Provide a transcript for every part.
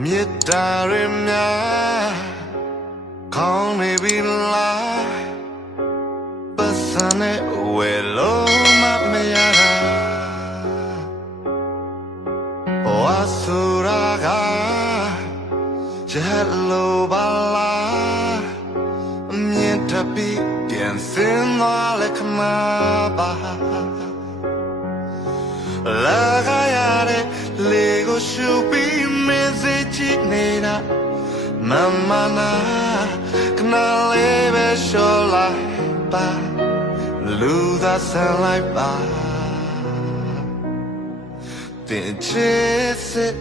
မေတ္တာရမြာခေါင်းနေပြီလားပတ်စံနဲ့ဝယ်လို့မမရတာဝါဆူရာကချက်လို့ပါလားအမြင်တပီပြန်စင်သွားလက်ခမပါလာခါရတဲ့လေကိုရှုပြီးမင်းစိတ်ချနေတာ မမနာကနာလေးပဲရှော်လိုက်ပါလူသာဆန်လိုက်ပါတင်ချစ်စစ်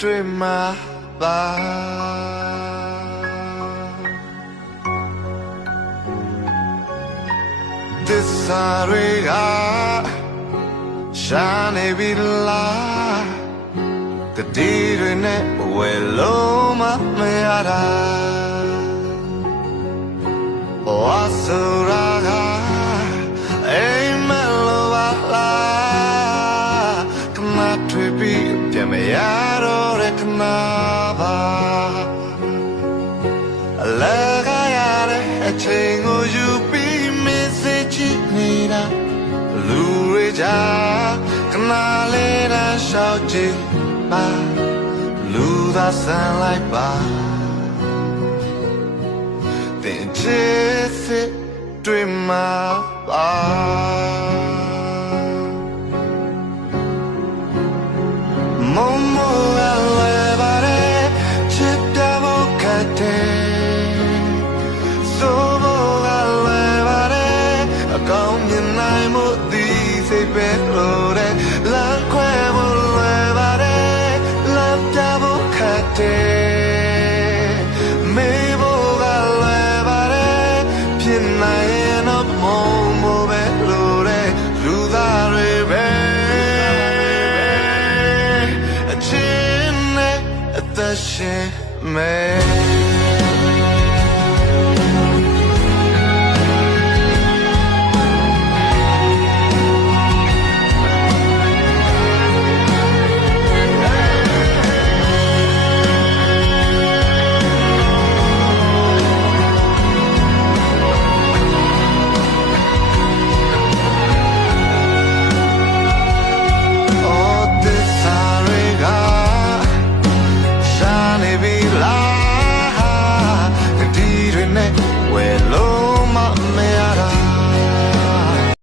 တွေ့မှာပါသစ္စာတွေကရှာနေပြီလားတတိတွေနဲ့ဝယ်လို့ မမရတာဝါဆူရာကအိမ်မလိုပါလားခမထွေပြီးပြန်မရတော့တဲ့ခနာပါအလကားရတဲ့အချိန်ကိုယူပြီးမင်းစိတ်ချနေတာလူတွေကြားကနာလေးတာရှောက်ကြည့်ပါလူသာဆန် လိုက်ပါတင်ချစ်စစ်တွေ့မှာပါမမကလည်းပါတယ်ချစ်ပြဖို့ခတ်တယ်ဆိုဖို့ကလည်းပါတယ်အကောင်းမြင်နိုင်မှုဒီစိတ်ပဲလို့တဲ့လမ်းခွဲ အ